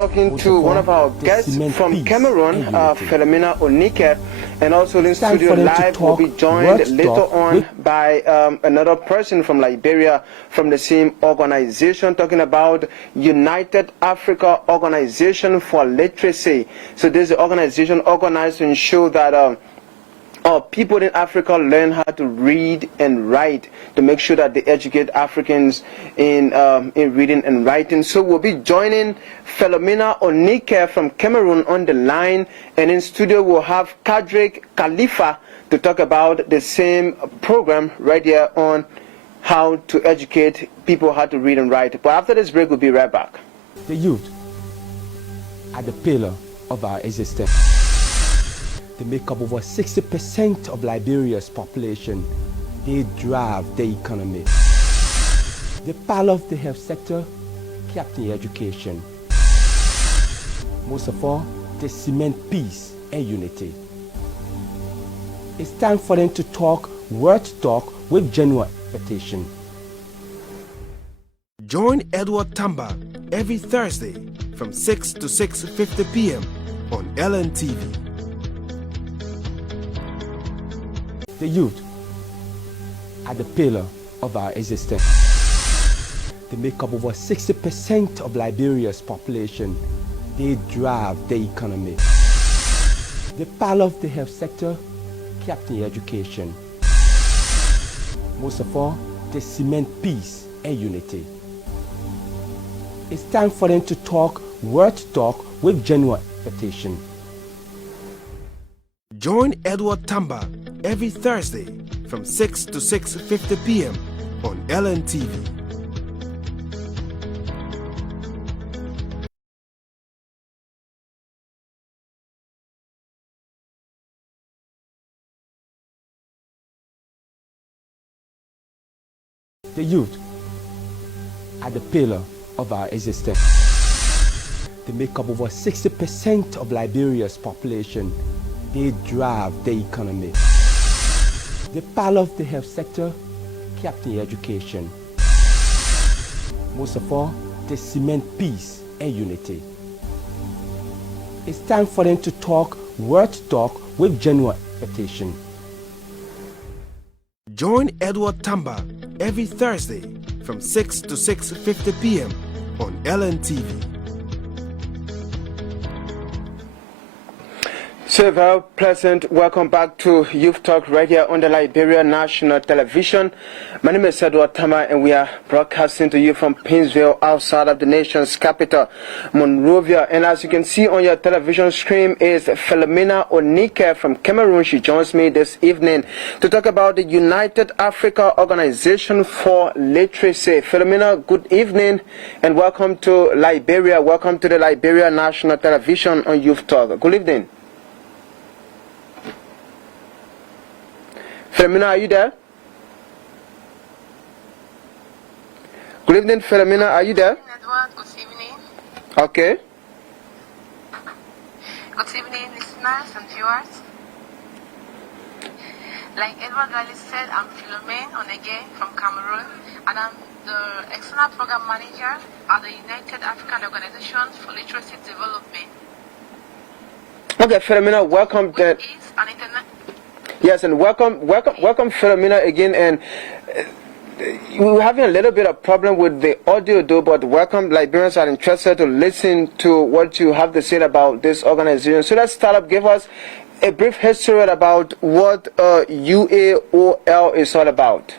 Talking to one of our guests from Cameroon, Philomena Onike, and also in studio live will be joined later on by another person from Liberia from the same organization, talking about United Africa Organization for Literacy. So this is an organization organized to ensure that people in Africa learn how to read and write, to make sure that they educate Africans in reading and writing. So we'll be joining Philomena Onike from Cameroon on the line, and in studio we'll have Kadrik Khalifa to talk about the same program right here on how to educate people how to read and write. But after this break, we'll be right back. The youth are the pillar of our existence. They make up over 60% of Liberia's population. They drive the economy. They power of the health sector, captain education. Most of all, they cement peace and unity. It's time for them to talk words talk with genuine expectation. Join Edward Tamba every Thursday from 6 to 6:50 p.m. on LNTV. The youth are the pillar of our existence. They make up over 60% of Liberia's population. They drive the economy. They power of the health sector, captain education. Most of all, they cement peace and unity. It's time for them to talk words talk with genuine expectation. Join Edward Tamba every Thursday from 6 to 6:50 p.m. on LNTV. The youth are the pillar of our existence. They make up over 60% of Liberia's population. They drive the economy. They power of the health sector, captain education. Most of all, they cement peace and unity. It's time for them to talk words talk with genuine expectation. Join Edward Tamba every Thursday from 6 to 6:50 p.m. on LNTV. So very pleasant welcome back to Youth Talk right here on the Liberia National Television. My name is Edward Tama, and we are broadcasting to you from Painesville, outside of the nation's capital, Monrovia. And as you can see on your television screen is Philomena Onike from Cameroon. She joins me this evening to talk about the United Africa Organization for Literacy. Philomena, good evening and welcome to Liberia. Welcome to the Liberia National Television on Youth Talk. Good evening. Philomena, are you there? Good evening, Philomena, are you there? Edward, good evening. Okay. Good evening, listeners and viewers. Like Edward rightly said, I'm Philomena Onege from Cameroon, and I'm the External Program Manager at the United African Organization for Literacy Development. Okay, Philomena, welcome. Yes, and welcome, Philomena again. And we're having a little bit of problem with the audio, though. But welcome, Liberians are interested to listen to what you have to say about this organization. So let's start up. Give us a brief history about what Uaold is all about.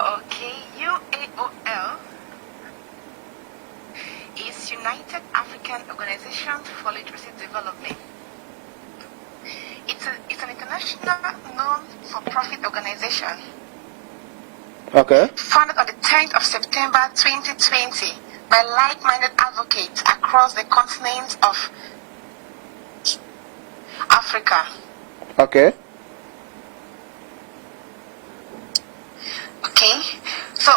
Okay, Uaold is United African Organization for Literacy Development. It's an international non-for-profit organization. Okay. Founded on the 10th of September 2020 by like-minded advocates across the continent of Africa. Okay. Okay. So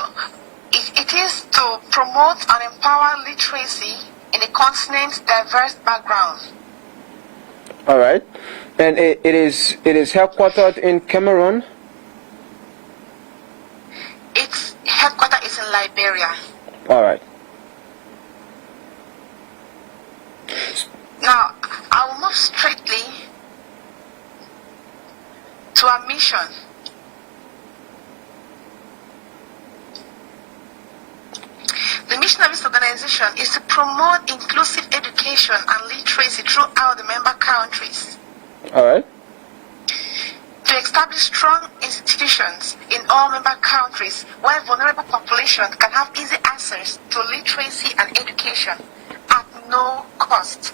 it is to promote and empower literacy in the continent's diverse background. All right. And it is headquartered in Cameroon? Its headquarters is in Liberia. All right. move straightly to our mission. The mission of this organization is to promote inclusive education and literacy throughout the member countries. All right. To establish strong institutions in all member countries where vulnerable populations can have easy access to literacy and education at no cost.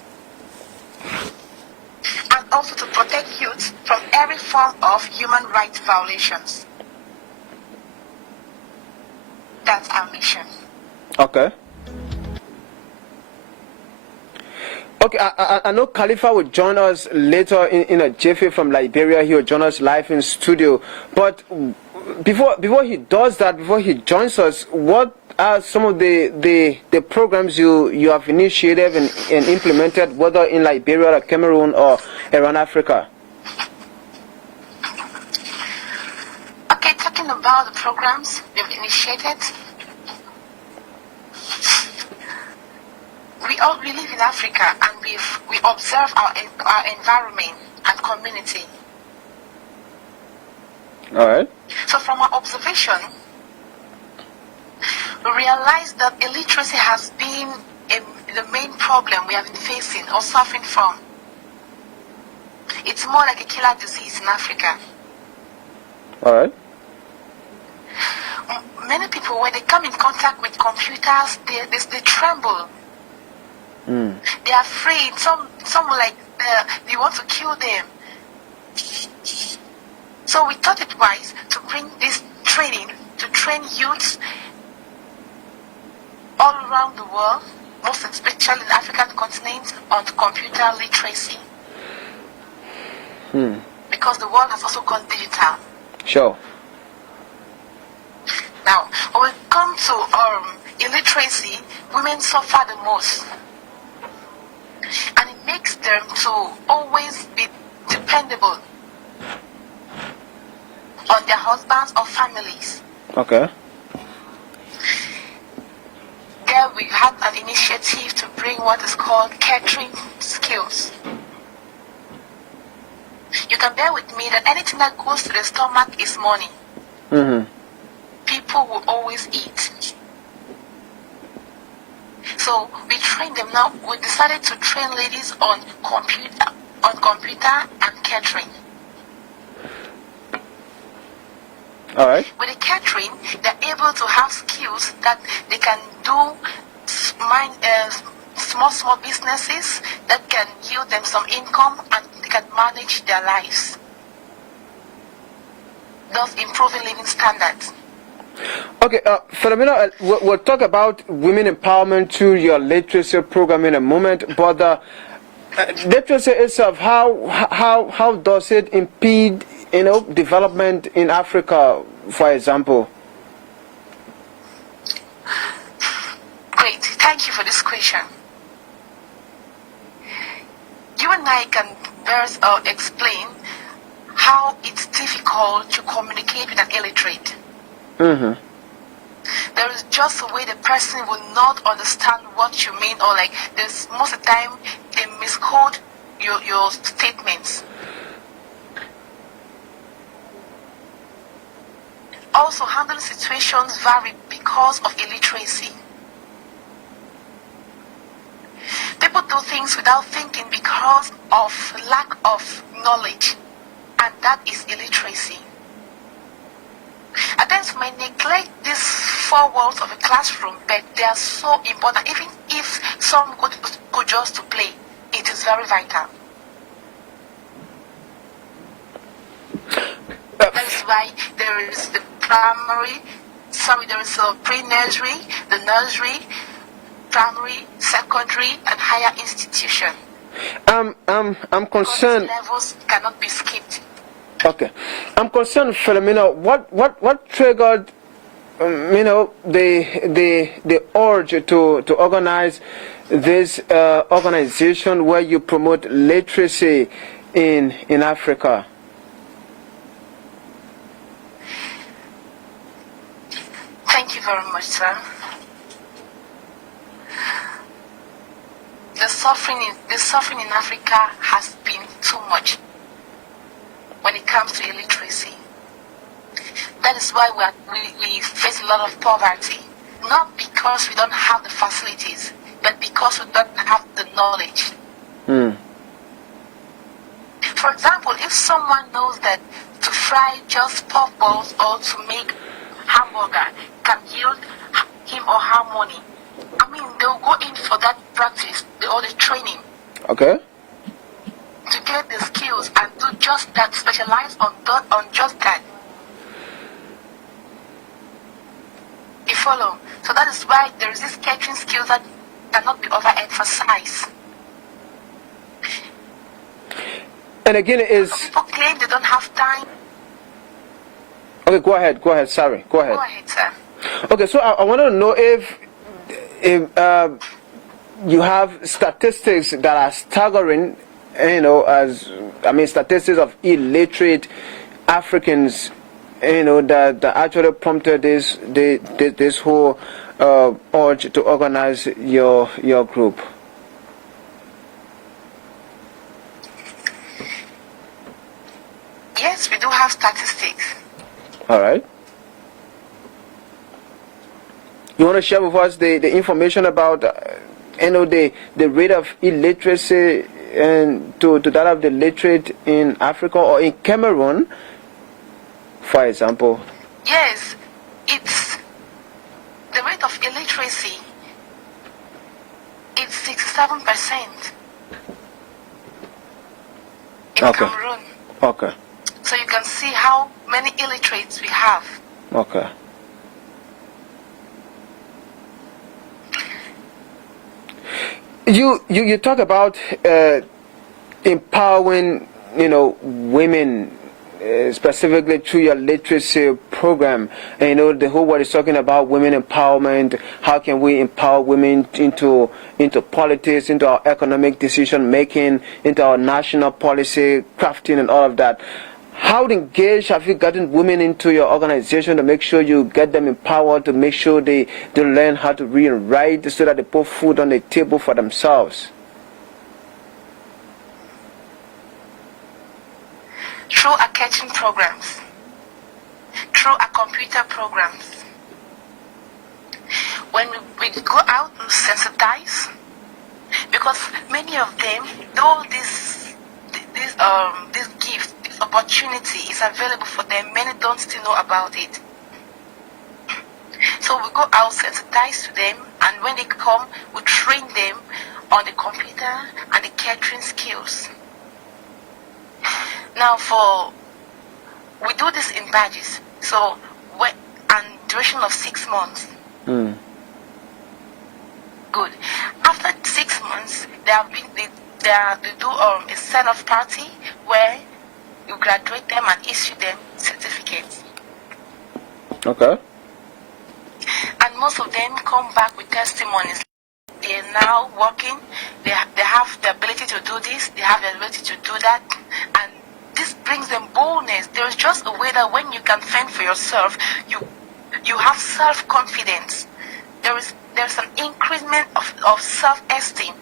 And also to protect youth from every form of human rights violations. That's our mission. Okay. Okay, I know Khalifa will join us later in a jiffy from Liberia. He will join us live in studio. But before he does that, before he joins us, what are some of the programs you have initiated and implemented, whether in Liberia or Cameroon or around Africa? Okay, talking about the programs we've initiated. We live in Africa and we observe our environment and community. All right. So from our observation, we realize that illiteracy has been the main problem we have been facing or suffering from. It's more like a killer disease in Africa. All right. Many people, when they come in contact with computers, they tremble. They are afraid. Some like they want to kill them. So we thought it wise to bring this training to train youths all around the world, most especially in the African continent, on computer literacy. Because the world has also gone digital. Sure. Now, when we come to illiteracy, women suffer the most. And it makes them to always be dependable on their husbands or families. Okay. There we had an initiative to bring what is called catering skills. You can bear with me that anything that goes to the stomach is money. People will always eat. So we train them now. We decided to train ladies on computer and catering. All right. With the catering, they're able to have skills that they can do small businesses that can yield them some income and they can manage their lives, thus improving living standards. Okay, Philomena, we'll talk about women empowerment through your literacy program in a moment, but literacy itself, how does it impede, development in Africa, for example? Great, thank you for this question. You and I can best explain how it's difficult to communicate with an illiterate. There is just a way the person will not understand what you mean, or there's most of the time they misquote your statements. Also, handling situations vary because of illiteracy. People do things without thinking because of lack of knowledge, and that is illiteracy. At times we may neglect these four walls of a classroom, but they are so important. Even if some go just to play, it is very vital. That is why there is the there is a pre-nursery, the nursery, primary, secondary, and higher institution. I'm concerned. Levels cannot be skipped. Okay, I'm concerned, Philomena. What triggered, the urge to organize this organization where you promote literacy in Africa? Thank you very much, sir. The the suffering in Africa has been too much when it comes to illiteracy. That is why we face a lot of poverty, not because we don't have the facilities, but because we don't have the knowledge. For example, if someone knows that to fry just puffballs or to make hamburger can yield him or her money, I mean, they'll go in for that practice or the training. Okay. To get the skills and do just that, specialize on just that. You follow? So that is why there is this catering skills that cannot be overemphasized. And again, it is. Some people claim they don't have time. Okay, go ahead. Sorry, go ahead. Go ahead, sir. Okay, so I want to know if you have statistics that are staggering, statistics of illiterate Africans, that actually prompted this whole urge to organize your group. Yes, we do have statistics. All right. You want to share with us the information about the rate of illiteracy and to that of the literate in Africa or in Cameroon, for example? Yes, it's the rate of illiteracy. It's 67% in Cameroon. Okay. So you can see how many illiterates we have. Okay. You talk about empowering women specifically through your literacy program, and the whole world is talking about women empowerment. How can we empower women into politics, into our economic decision making, into our national policy crafting and all of that? How engaged have you gotten women into your organization to make sure you get them empowered, to make sure they learn how to read and write so that they put food on the table for themselves? Through our catching programs, through our computer programs. When we go out to sensitize, because many of them, though this gift, this opportunity is available for them, many don't still know about it. So we go out, sensitize to them, and when they come, we train them on the computer and the catering skills. Now we do this in batches, so and duration of 6 months. Good. After 6 months, they do a send-off party where you graduate them and issue them certificates. Okay. And most of them come back with testimonies. They are now working. They have the ability to do this. They have the ability to do that, and this brings them boldness. There is just a way that when you can fend for yourself, you have self-confidence. There's an increment of self-esteem.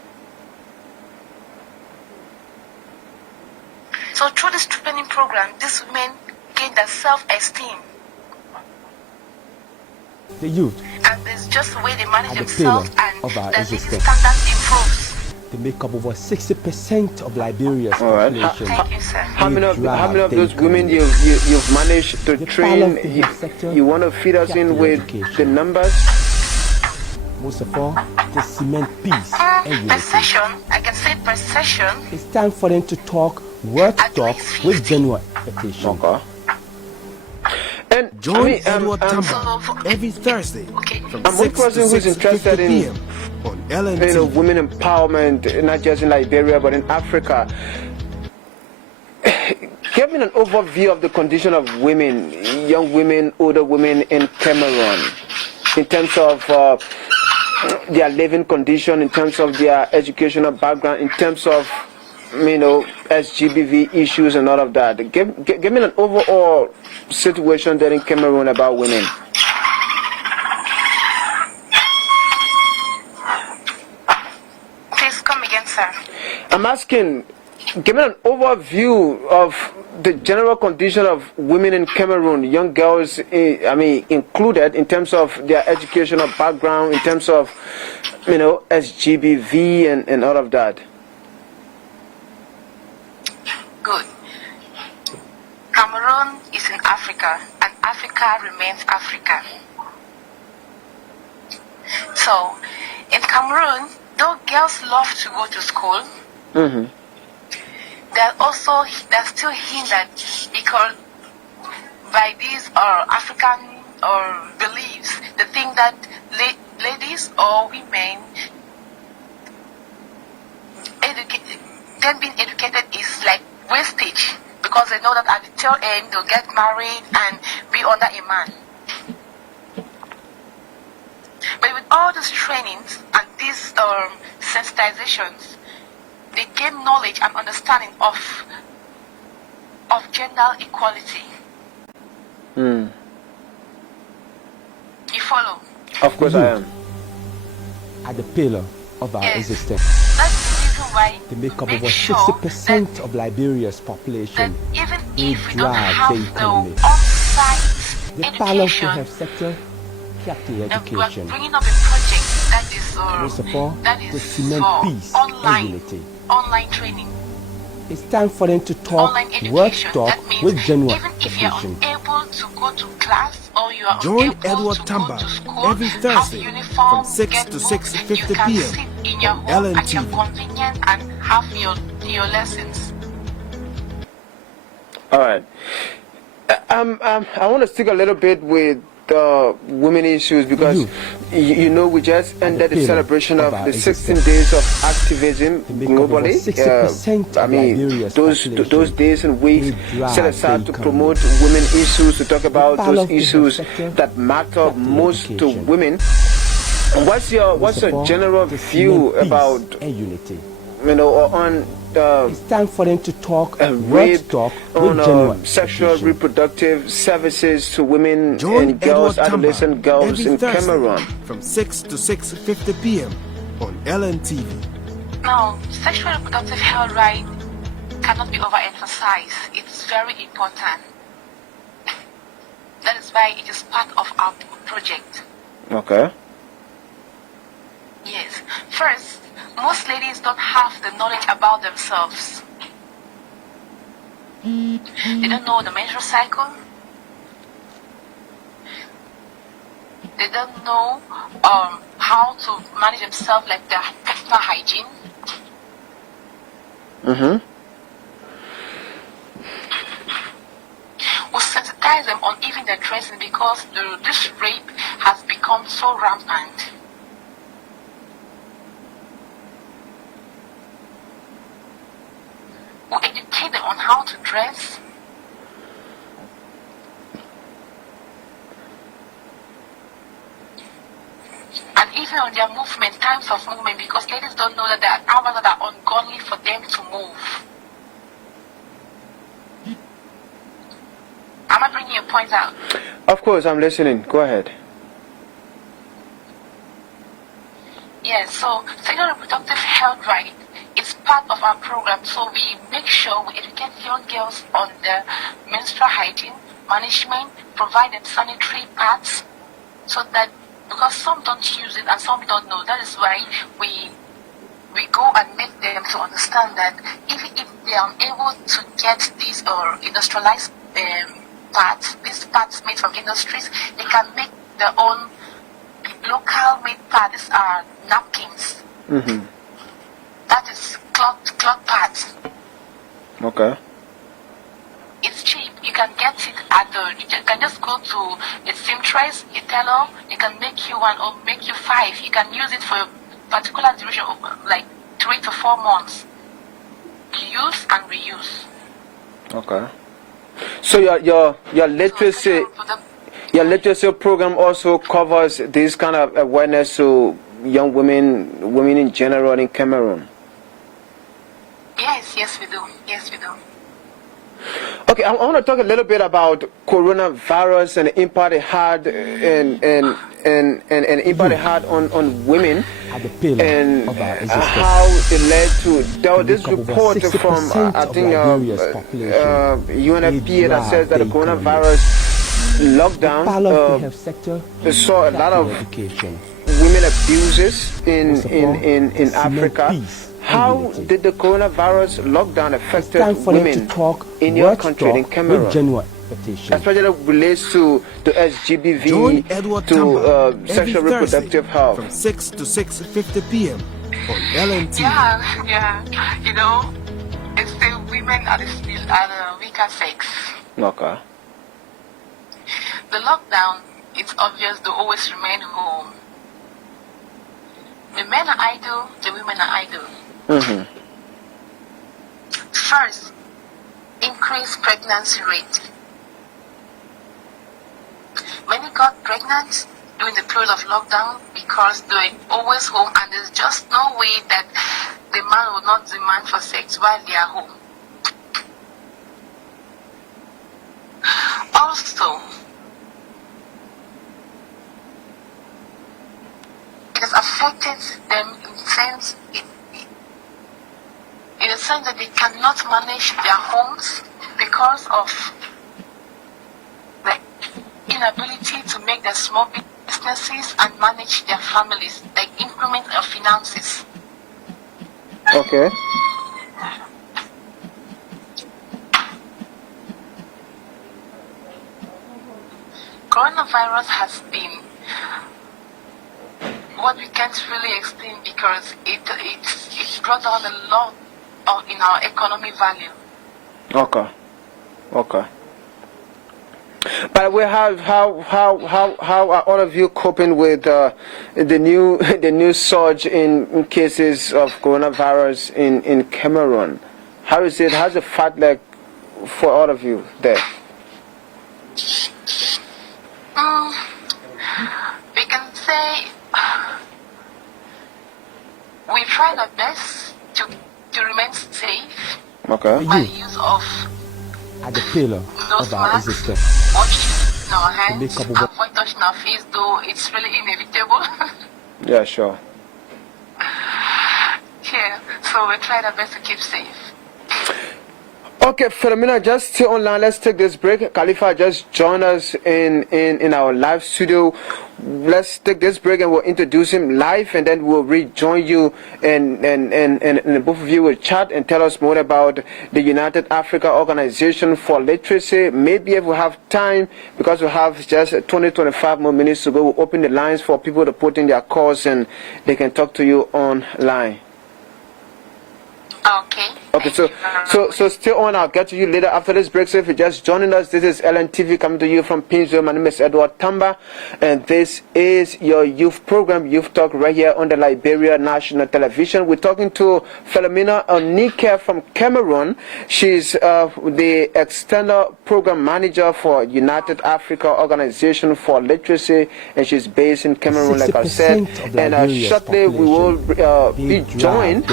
So through this training program, these women gain their self-esteem. The youth, and there's just a way they manage the themselves, pillar and of our their living existence. standards improves. They make up over 60% of Liberia's All right. population. Thank you, sir. How many of those women you've managed to train? You want to feed us in with the numbers? Most of all, they cement peace and Per unity. session, I can say per session, It's time for them to talk, work talk with genuine expectation. Okay. And Join Edward Tamba every Thursday from I'm one 6 person to who's 6:50 interested in p.m. on LNT. women empowerment, not just in Liberia but in Africa. Give me an overview of the condition of women, young women, older women in Cameroon, in terms of their living condition, in terms of their educational background, in terms of SGBV issues and all of that. Give me an overall situation there in Cameroon about women. please come again, again, sir. I'm asking, give me an overview of the general condition of women in Cameroon, young girls, included in terms of their educational background, in terms of, SGBV and all of that. Good. Cameroon is in Africa, and Africa remains Africa. So, in Cameroon, though girls love to go to school, they're still hindered because by these African beliefs. They think that ladies or women them being educated is like wastage, because they know that at the tail end they'll get married and be under a man. But with all these trainings and these sensitizations, they gain knowledge and understanding of gender equality. You follow? Of course I am. At the pillar of our existence. That's the reason why they make up over 60% of Liberia's population. Even they if we don't drive have the economy. On-site The education, balance to have sector, capital education. We're bringing up a project that is the cement for peace online, and unity. online training. It's time for them to talk, Online education. work talk That means with general even if you're population. unable to go to class or you are Join unable Edward to Tamba go to school, every have Thursday uniform, from 6 get to books, 6:50 you can p.m. sit in your on home at your LNTV. convenience and have your lessons. All right. I want to stick a little bit with women issues, because we just ended the celebration of the 16 days of activism globally. Those days in which set aside to promote women issues, to talk about those issues that matter most to women. What's your general view about unity? On it's time for them to talk, rape, talk on with sexual reproductive services to women Join and girls, Edward adolescent Tamba girls every in Thursday Cameroon from 6 to 6:50 p.m. on LNTV. Now, sexual reproductive health right cannot be overemphasized. It's very important. That is why it is part of our project. Okay. Yes. First, most ladies don't have the knowledge about themselves. They don't know the menstrual cycle. They don't know how to manage themselves, like their personal hygiene. We sensitize them on even their dressing, because this rape has become so rampant. We educate them on how to dress. And even on their movement, times of movement, because ladies don't know that there are hours that are ungodly for them to move. Am I bringing your point out? Of course, I'm listening. Go ahead. Yes, so sexual reproductive health right is part of our program. So we make sure we educate young girls on the menstrual hygiene, management, provide them sanitary pads, so that, because some don't use it and some don't know, that is why we go and make them to understand that even if they are unable to get these industrialized pads, these pads made from industries, they can make their own local made pads, napkins. That is cloth pads. Okay. It's cheap. You can get it at you can just go to a seamstress, a tailor. They can make you one or make you 5. You can use it for a particular duration of like 3 to 4 months. Use and reuse. Okay. So your literacy. Your literacy program also covers this kind of awareness to young women in general in Cameroon. Yes, we do. Yes, we do. Okay, I want to talk a little bit about coronavirus and the impact it had and impact it had on women and how it led to. There was this report from I think UNFPA that says that the coronavirus lockdown saw a lot of women abuses in Africa. How did the coronavirus lockdown affect women in your country, in Cameroon? Especially relates to SGBV, to sexual reproductive health. From 6 to 6:50 p.m. on LNT. Yeah. You know, it's the women are the weaker sex. Okay. The lockdown, it's obvious they always remain home. The men are idle, the women are idle. Mm-hmm. First, increased pregnancy rate. Many got pregnant during the period of lockdown because they were always home and there's just no way that the man would not demand for sex while they are home. Also, it has affected them in the sense that they cannot manage their homes because of the inability to make their small businesses and manage their families, like implement their finances. Okay. Coronavirus has been what we can't really explain because it brought down a lot in our economy value. Okay. But how are all of you coping with the new surge in cases of coronavirus in Cameroon? How's the fight like for all of you there? We can say we tried our best to remain safe. Okay. By use of the pillar of our existence. Washing our hands, avoid touching our face, though it's really inevitable. Yeah, sure. Yeah, so we tried our best to keep safe. Okay, Philomena, just stay online. Let's take this break. Khalifa just joined us in our live studio. Let's take this break and we'll introduce him live, and then we'll rejoin you, and both of you will chat and tell us more about the United Africa Organization for Literacy. Maybe if we have time, because we have just 20-25 more minutes to go, we'll open the lines for people to put in their calls and they can talk to you online. Okay, so stay on. I'll get to you later after this break. So if you're just joining us, this is LNTV coming to you from Pinsville. My name is Edward Tamba, and this is your youth program, Youth Talk, right here on the Liberia National Television. We're talking to Philomena Onike from Cameroon. She's the external program manager for United Africa Organization for Literacy, and she's based in Cameroon, like I said. And shortly we will be joined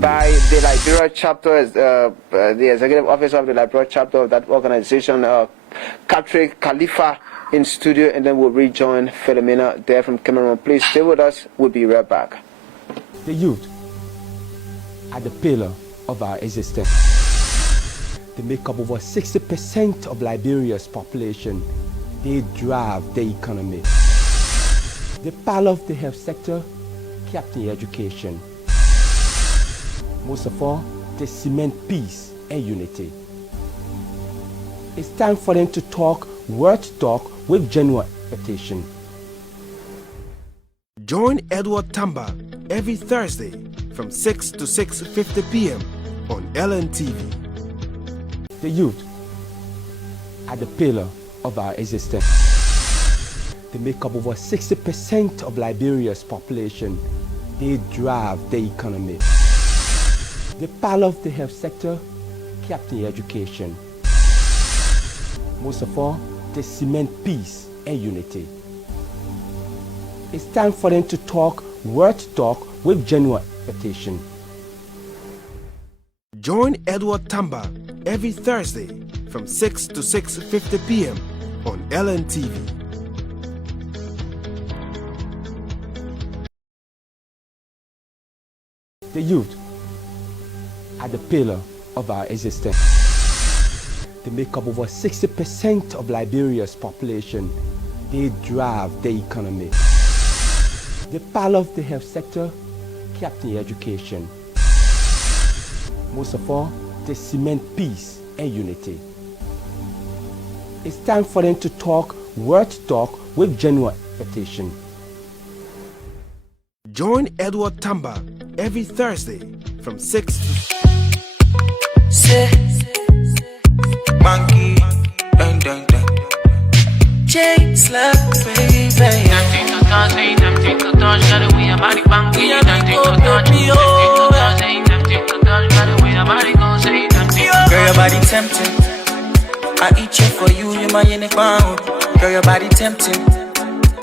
by the Liberia chapter, the executive officer of the Liberia chapter of that organization, Patrick Khalifa, in studio, and then we'll rejoin Philomena there from Cameroon. Please stay with us. We'll be right back. The youth are the pillar of our existence. They make up over 60% of Liberia's population. They drive the economy. They power of the health sector, keep the education. Most of all, they cement peace and unity. It's time for them to talk words talk with genuine expectation. Join Edward Tamba every Thursday from 6 to 6:50 p.m. on LNTV. The youth are the pillar of our existence. They make up over 60% of Liberia's population. They drive the economy. The power of the health sector, keep the education. Most of all, they cement peace and unity. It's time for them to talk words talk with genuine expectation. Join Edward Tamba every Thursday from 6 to 6:50 p.m. on LNTV. The youth are the pillar of our existence. They make up over 60% of Liberia's population. They drive the economy. They power of the health sector, captain education. Most of all, they cement peace and unity. It's time for them to talk, worth talk with genuine expectation. Join Edward Tamba every Thursday from 6 to Monkey, dun dun dun. Jake's love, baby. Tempting to touch, tempting to touch, got away a body banky. Tempting to touch, tempting to touch, got away a body go say tempting. Girl, your body tempting. I eat you for you, you my unique bound. Girl, your body tempting.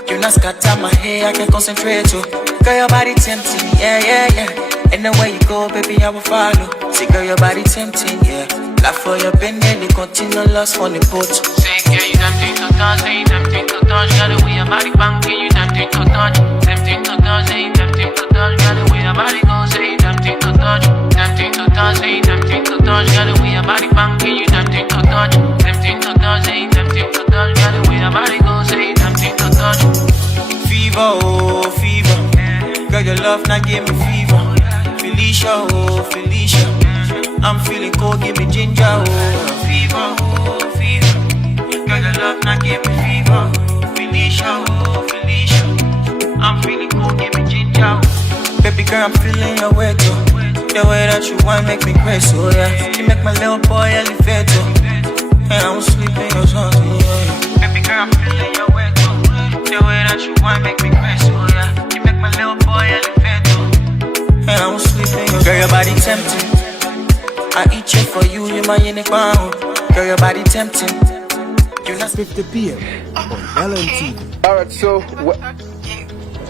You not scatter my hair, I can concentrate too. Girl, your body tempting, yeah, yeah, yeah. Anywhere you go, baby, I will follow. See, girl, your body tempting, yeah. Laugh for your pen, they continue lost for the boat. Say, yeah, you tempting to touch, say, tempting to touch, got away a body banky, you tempting to touch, tempting to touch, say, tempting to touch, got away a body go, say, tempting to touch, tempting to touch, say, tempting to touch, got away a body banky, you tempting to touch, tempting to touch, say, tempting to touch, got away a body go, say, tempting to touch. Fever, oh, fever, girl, your love now give me fever. Felicia, oh, Felicia, I'm feeling cold, give me ginger, oh, fever, oh, fever. Girl, your love now give me fever. Felicia, oh, Felicia, I'm feeling cold, give me ginger. Baby girl, I'm feeling your way too. The way that you want make me crazy, oh yeah. You make my little boy elevate too. And I won't sleep in your songs, yeah. Baby girl, I'm feeling your way too. The way that you want make me crazy, oh yeah. You make my little boy elevate too. And I won't sleep in your songs. Girl, your body tempting. I eat you for you, you my unique bound. Girl, your body tempting. You not 50 p.m. on LNTV. All right, so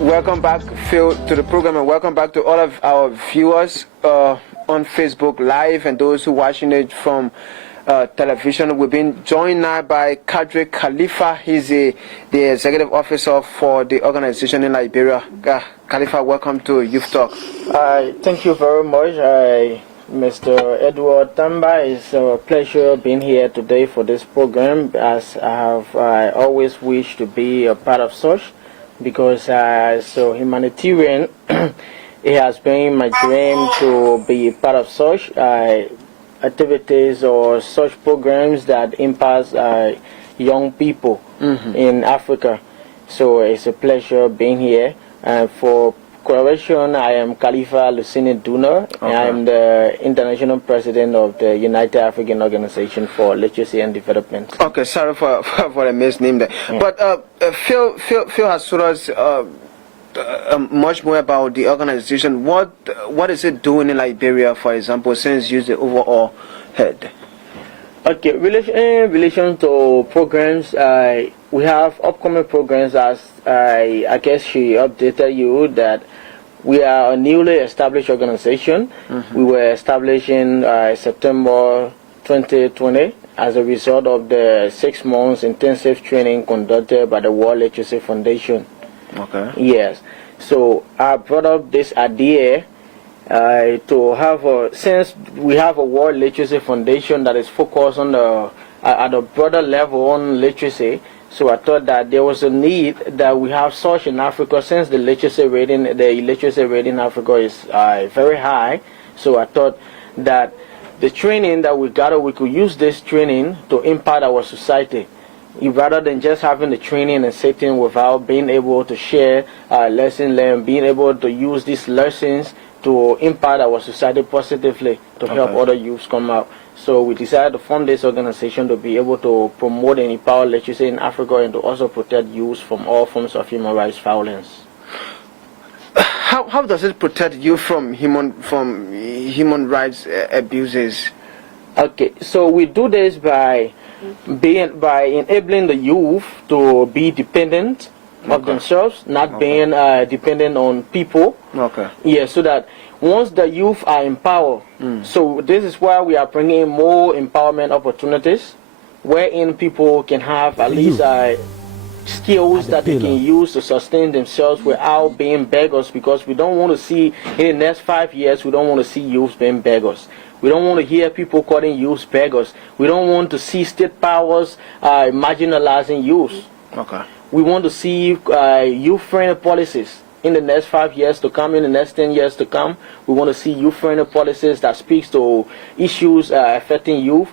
welcome back, Phil, to the program, and welcome back to all of our viewers on Facebook Live and those who are watching it from television. We've been joined now by Kadri Khalifa. He's the executive officer for the organization in Liberia. Khalifa, welcome to Youth Talk. Thank you very much. Mr. Edward Tamba, it's a pleasure being here today for this program, as I have always wished to be a part of such, because as a humanitarian, it has been my dream to be part of such activities or such programs that impact young people in Africa. So it's a pleasure being here. For correction, I am Khalifa Lucini Duna, and I am the international president of the United African Organization for Literacy and Development. Okay, sorry for the misname there. Yeah. But Phil has told us much more about the organization. What is it doing in Liberia, for example, since you're the overall head? Okay, in relation to programs, we have upcoming programs, as I guess she updated you, that we are a newly established organization. We were established in September 2020 as a result of the 6 months intensive training conducted by the World Literacy Foundation. Okay. Yes. So I brought up this idea to have since we have a World Literacy Foundation that is focused on at a broader level on literacy. So I thought that there was a need that we have such in Africa, since the literacy rating in Africa is very high. So I thought that the training that we gather, we could use this training to impact our society, rather than just having the training and sitting without being able to share lessons learned, being able to use these lessons to impact our society positively, to help other youths come out. So we decided to form this organization to be able to promote and empower literacy in Africa, and to also protect youth from all forms of human rights violence. How does it protect you from human rights abuses? Okay, so we do this by enabling the youth to be dependent of themselves, not being dependent on people. Yeah, so that once the youth are empowered, so this is why we are bringing more empowerment opportunities wherein people can have at least skills that they can use to sustain themselves without being beggars, because we don't want to see in the next 5 years, we don't want to see youth being beggars. We don't want to hear people calling youth beggars. We don't want to see state powers marginalizing youth. Okay. We want to see youth-friendly policies in the next 5 years to come, in the next 10 years to come. We want to see youth-friendly policies that speaks to issues affecting youth,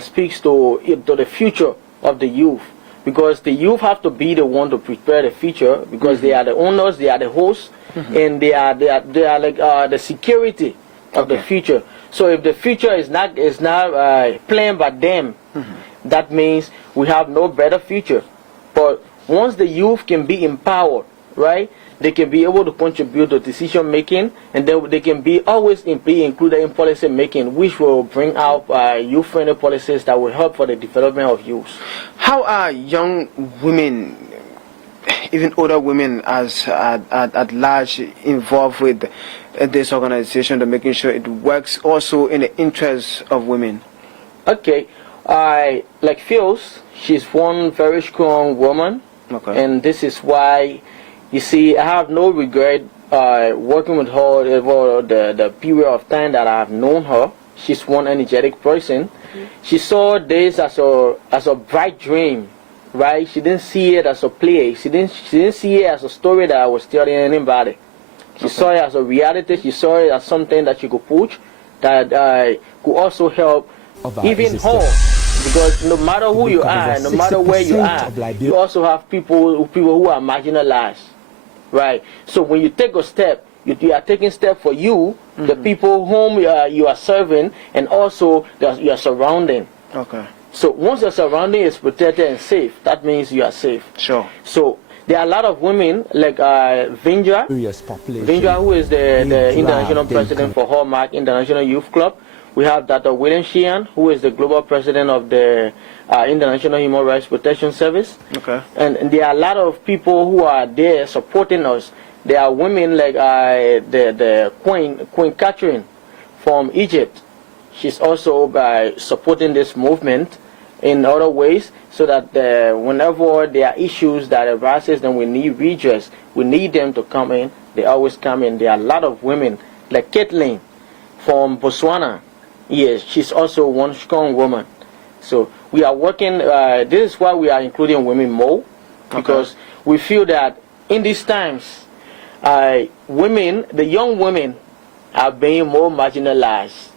speaks to the future of the youth. Because the youth have to be the one to prepare the future, because they are the owners, they are the hosts, and they are like the security of the future. So if the future is not planned by them, that means we have no better future. But once the youth can be empowered, right, they can be able to contribute to decision making, and then they can be always be included in policy making, which will bring out youth-friendly policies that will help for the development of youth. How are young women, even older women at large, involved with this organization, to making sure it works also in the interests of women? Okay, like Phyllis, she's one very strong woman, and this is why, you see, I have no regret working with her over the period of time that I have known her. She's one energetic person. She saw this as a bright dream, right? She didn't see it as a play. She didn't see it as a story that I was telling anybody. She saw it as a reality. She saw it as something that she could push, that could also help even her. Because no matter who you are, no matter where you are, you also have people who are marginalized, right? So when you take a step, you are taking step for you, the people whom you are serving, and also your surrounding. Okay. So once your surrounding is protected and safe, that means you are safe. Sure. So there are a lot of women like Vindra, who is the international president for Hallmark International Youth Club. We have Dr. William Sheehan, who is the global president of the International Human Rights Protection Service. Okay. And there are a lot of people who are there supporting us. There are women like the Queen Catherine from Egypt. She's also supporting this movement in other ways, so that whenever there are issues that arises, then we need redress. We need them to come in. They always come in. There are a lot of women like Caitlin from Botswana. Yes, she's also one strong woman. So we are working, this is why we are including women more, because we feel that in these times, women, the young women, are being more marginalized.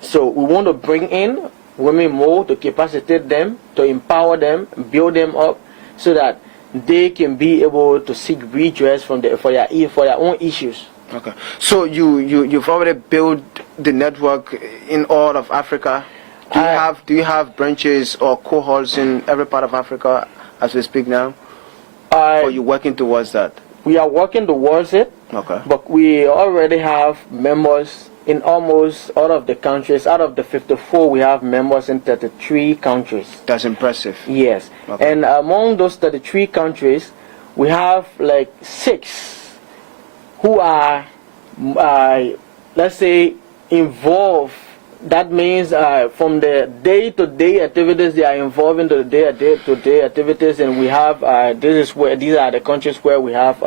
So we want to bring in women more, to capacitate them, to empower them, build them up, so that they can be able to seek redress for their own issues. Okay. So you've already built the network in all of Africa. Do you have branches or cohorts in every part of Africa as we speak now? Or are you working towards that? We are working towards it. Okay. But we already have members in almost all of the countries. Out of the 54, we have members in 33 countries. That's impressive. Yes. Okay. And among those 33 countries, we have like 6 who are, let's say, involved. That means from the day-to-day activities, they are involved in the day-to-day activities, and we have these are the countries where we have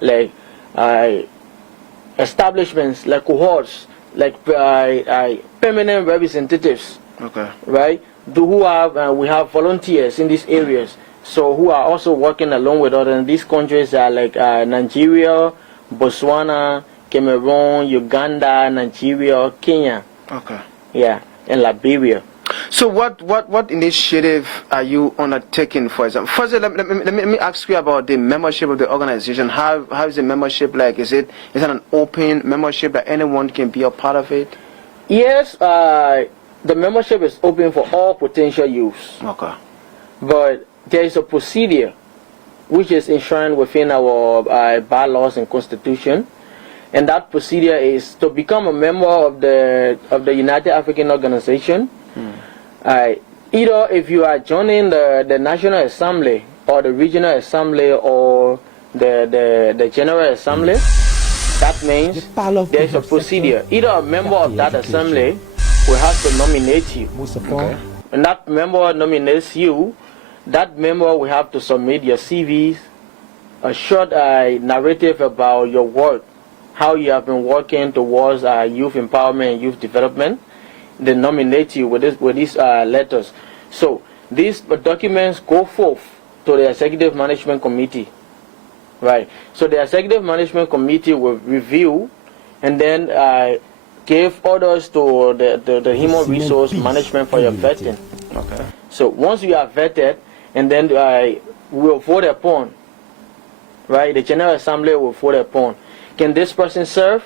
like establishments, like cohorts, like permanent representatives. Okay. Right? We have volunteers in these areas, so who are also working along with us. And these countries are like Nigeria, Botswana, Cameroon, Uganda, Nigeria, Kenya. Okay. Yeah, and Liberia. So what initiative are you undertaking, for example? First, let me ask you about the membership of the organization. How is the membership like? Is it an open membership that anyone can be a part of it? Yes, the membership is open for all potential youths. Okay. But there is a procedure which is enshrined within our bylaws and constitution. And that procedure is to become a member of the United African Organization. Either if you are joining the National Assembly or the Regional Assembly or the General Assembly, that means there is a procedure. Either a member of that assembly will have to nominate you. and that member nominates you, that member will have to submit your CVs, a short narrative about your work, how you have been working towards youth empowerment and youth development. They nominate you with these letters. So these documents go forth to the Executive Management Committee, right? So the Executive Management Committee will review and then give orders to the Human Resource Management for your vetting. Okay. So once you are vetted, and then we'll vote upon, right? The General Assembly will vote upon. Can this person serve?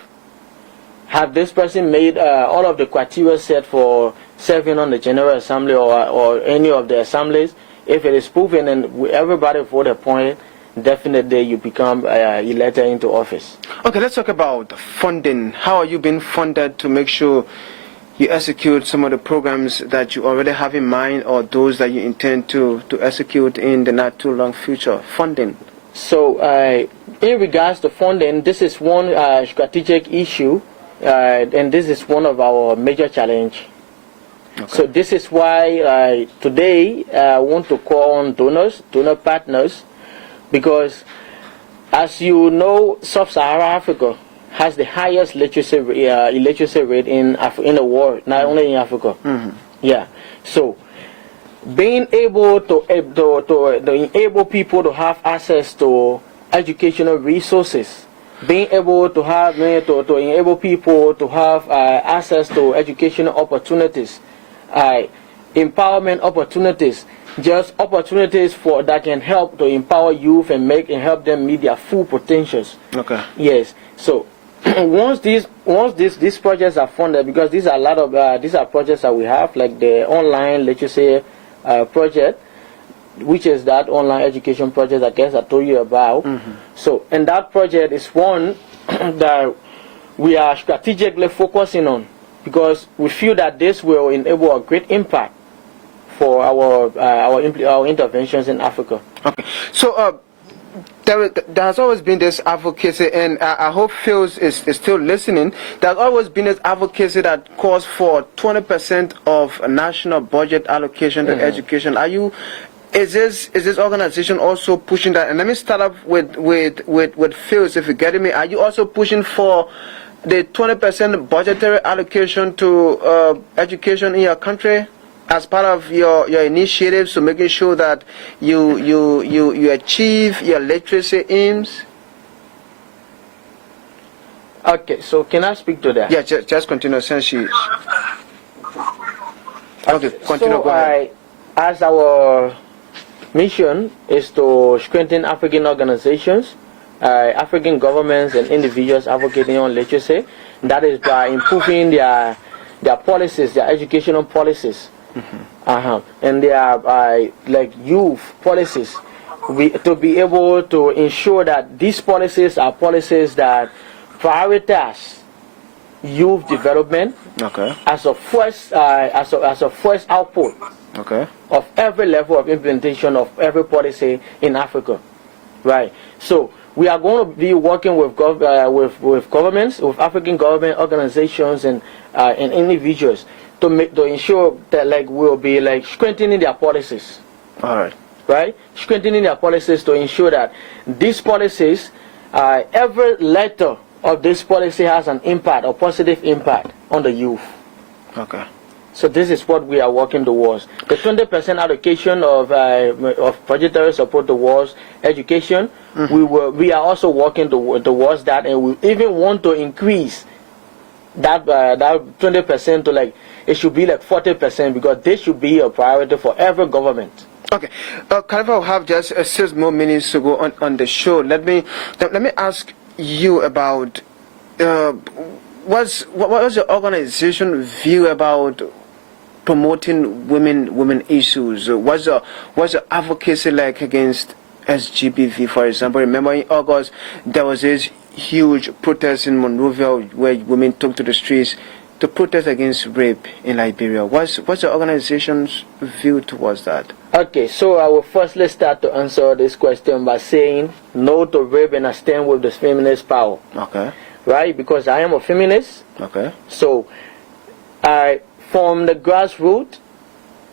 Have this person made all of the criteria set for serving on the General Assembly or any of the assemblies? If it is proven and everybody vote upon it, definitely you become elected into office. Okay, let's talk about funding. How are you being funded to make sure you execute some of the programs that you already have in mind or those that you intend to execute in the not too long future? Funding. So in regards to funding, this is one strategic issue, and this is one of our major challenge. Okay. So this is why today I want to call on donor partners, because as you know, Sub-Saharan Africa has the highest literacy rate in the world, not only in Africa. Mm-hmm. Yeah. So being able to enable people to have access to educational resources, being able to have to enable people to have access to educational opportunities, empowerment opportunities, just opportunities that can help to empower youth and help them meet their full potentials. Okay. Yes. So once these projects are funded, because these are projects that we have, like the online literacy project, which is that online education project I guess I told you about. Mm-hmm. So, and that project is one that we are strategically focusing on, because we feel that this will enable a great impact for our interventions in Africa. Okay. So there has always been this advocacy, and I hope Phil is still listening. There's always been this advocacy that calls for 20% of national budget allocation to education. Is this organization also pushing that? And let me start up with Phil, if you're getting me. Are you also pushing for the 20% budgetary allocation to education in your country as part of your initiatives, so making sure that you achieve your literacy aims? Okay, so can I speak to that? Yeah, just continue since she... Okay, continue. So go ahead. as our mission is to strengthen African organizations, African governments and individuals advocating on literacy, that is by improving their policies, their educational policies. Mm-hmm. And they are like youth policies, to be able to ensure that these policies are policies that prioritize youth development, okay, as a first output, okay, of every level of implementation of every policy in Africa, right? So we are going to be working with governments, with African government organizations and individuals to ensure that we'll be strengthening their policies. All right. Right? Strengthening their policies to ensure that these policies, every letter of this policy has an impact, a positive impact on the youth. Okay. So this is what we are working towards. The 20% allocation of budgetary support towards education, mm-hmm, we are also working towards that, and we even want to increase that 20% to it should be 40%, because this should be a priority for every government. Okay, Khalifa, I have just 6 more minutes to go on the show. Let me ask you about what's your organization view about promoting women issues? What's your advocacy like against SGBV, for example? Remember in August there was this huge protest in Monrovia where women took to the streets to protest against rape in Liberia. What's the organization's view towards that? Okay, so I will firstly start to answer this question by saying no to rape, and I stand with the feminist power. Okay. Right? Because I am a feminist. Okay. So from the grassroots,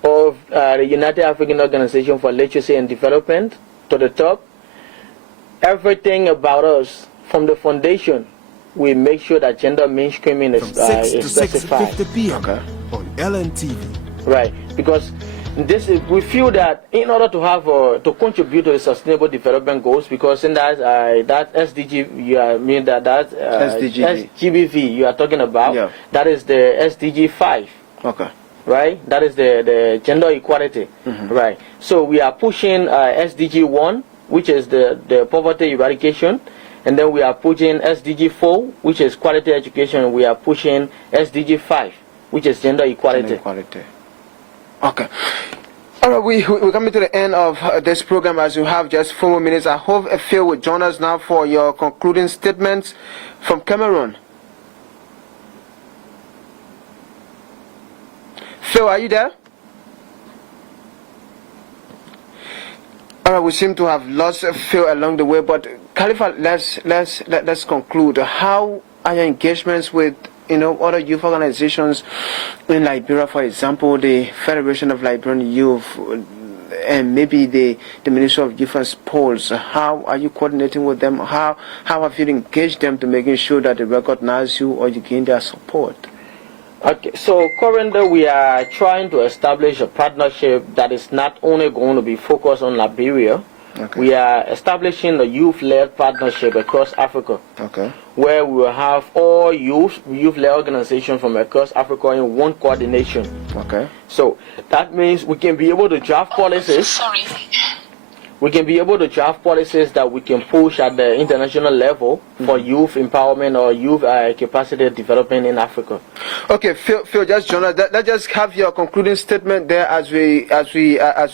of the United African Organization for Literacy and Development to the top. Everything about us, from the foundation, we make sure that gender mainstreaming is specified. 6 to 6:50 p.m. on LNTV. Right, because we feel that in order to have to contribute to the Sustainable Development Goals, because in that SDG, SGBV you are talking about, yeah. that is the SDG 5. Okay. Right, that is the gender equality. Right, so we are pushing SDG 1, which is the poverty eradication, and then we are pushing SDG 4, which is quality education, and we are pushing SDG 5, which is gender equality. Gender equality. Okay. All right, we're coming to the end of this program as you have just 4 more minutes. I hope Phil will join us now for your concluding statements from Cameroon. Phil, are you there? All right, we seem to have lost Phil along the way, but Khalifa, let's conclude. How are your engagements with other youth organizations in Liberia, for example, the Federation of Liberian Youth, and maybe the Ministry of Youth and Sports? How are you coordinating with them? How have you engaged them to making sure that they recognize you or you gain their support? Okay, so currently we are trying to establish a partnership that is not only going to be focused on Liberia. Okay. We are establishing a youth-led partnership across Africa. Okay. Where we will have all youth-led organizations from across Africa in one coordination. Okay. So that means we can be able to draft policies. We can be able to draft policies that we can push at the international level for youth empowerment or youth capacity development in Africa. Okay, Phil, just join us. Let's just have your concluding statement there as we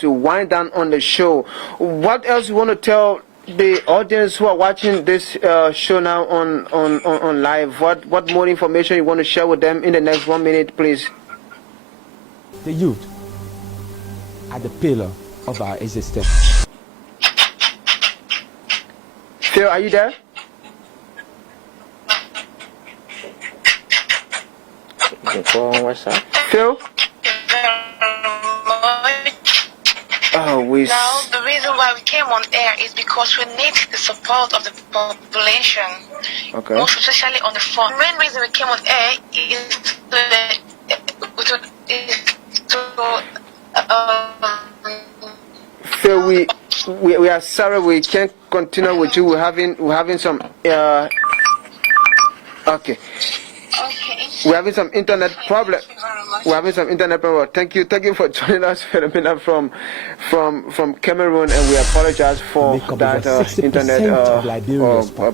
wind down on the show. What else you want to tell the audience who are watching this show now on live? What more information you want to share with them in the next 1 minute, please? The youth are the pillar of our existence. Phil, are you there? Phil? Now, the reason why we came on air is because we need the support of the population. Okay. Most especially on the front. The main reason we came on air is Phil, we are sorry we can't continue with you. We're having some okay. We're having some internet problem. We're having some internet problem. Thank you for joining us, Philomena from Cameroon, and we apologize for that internet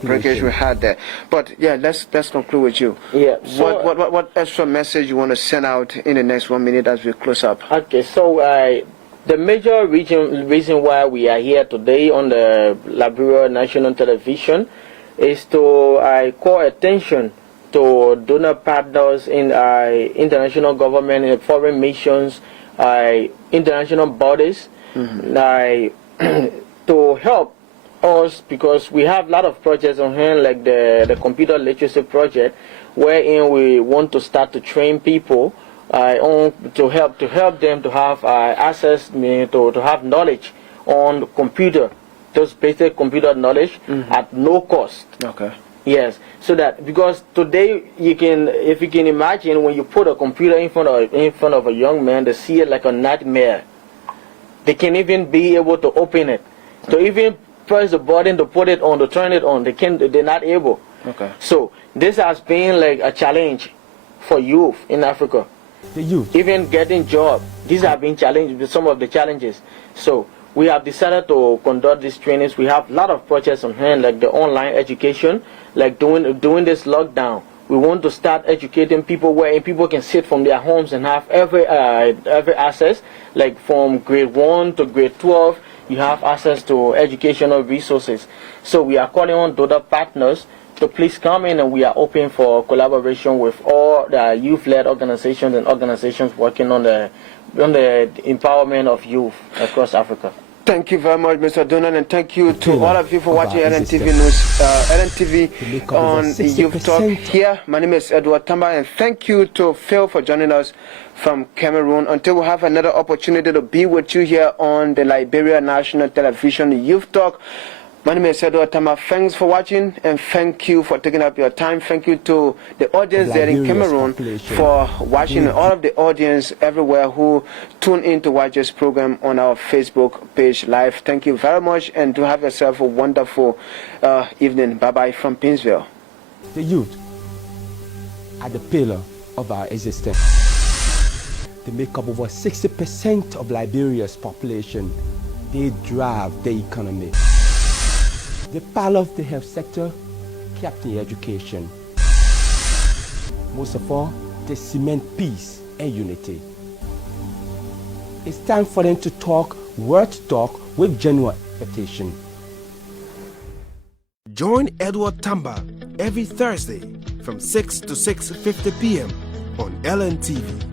breakage we had there. But yeah, let's conclude with you. Yeah. So, what extra message you want to send out in the next 1 minute as we close up? Okay. So the major reason why we are here today on the Liberia National Television is to call attention to donor partners in international government and foreign missions, international bodies, to help us, because we have a lot of projects on hand, like the computer literacy project, wherein we want to start to train people to help them to have access to have knowledge on computer, just basic computer knowledge at no cost. Okay. Yes, so that, because today if you can imagine, when you put a computer in front of a young man, they see it like a nightmare. They can't even be able to open it, to even press the button to put it on, to turn it on. They're not able. Okay. So this has been like a challenge for youth in Africa. The youth, even getting jobs, these have been some of the challenges. So we have decided to conduct these trainings. We have a lot of projects on hand, like the online education, like during this lockdown. We want to start educating people where people can sit from their homes and have every access, like from grade 1 to grade 12, you have access to educational resources. So we are calling on donor partners to please come in, and we are open for collaboration with all the youth-led organizations and organizations working on the empowerment of youth across Africa. Thank you very much, Mr. Donald, and thank you to all of you for watching LNTV existence. News, LNTV on Youth Talk here. My name is Edward Tamba, and thank you to Phil for joining us from Cameroon. Until we have another opportunity to be with you here on the Liberia National Television Youth Talk. My name is Edward Tamba. Thanks for watching, and thank you for taking up your time. Thank you to the audience there in Cameroon for watching, and all of the audience everywhere who tune in to watch this program on our Facebook page live. Thank you very much, and to have yourself a wonderful evening. Bye-bye from Pinsville. The youth are the pillar of our existence. They make up over 60% of Liberia's population. They drive the economy. They power of the health sector, captain education. Most of all, they cement peace and unity. It's time for them to talk worth talk with genuine expectation. Join Edward Tamba every Thursday from 6 to 6:50 p.m. on LNTV.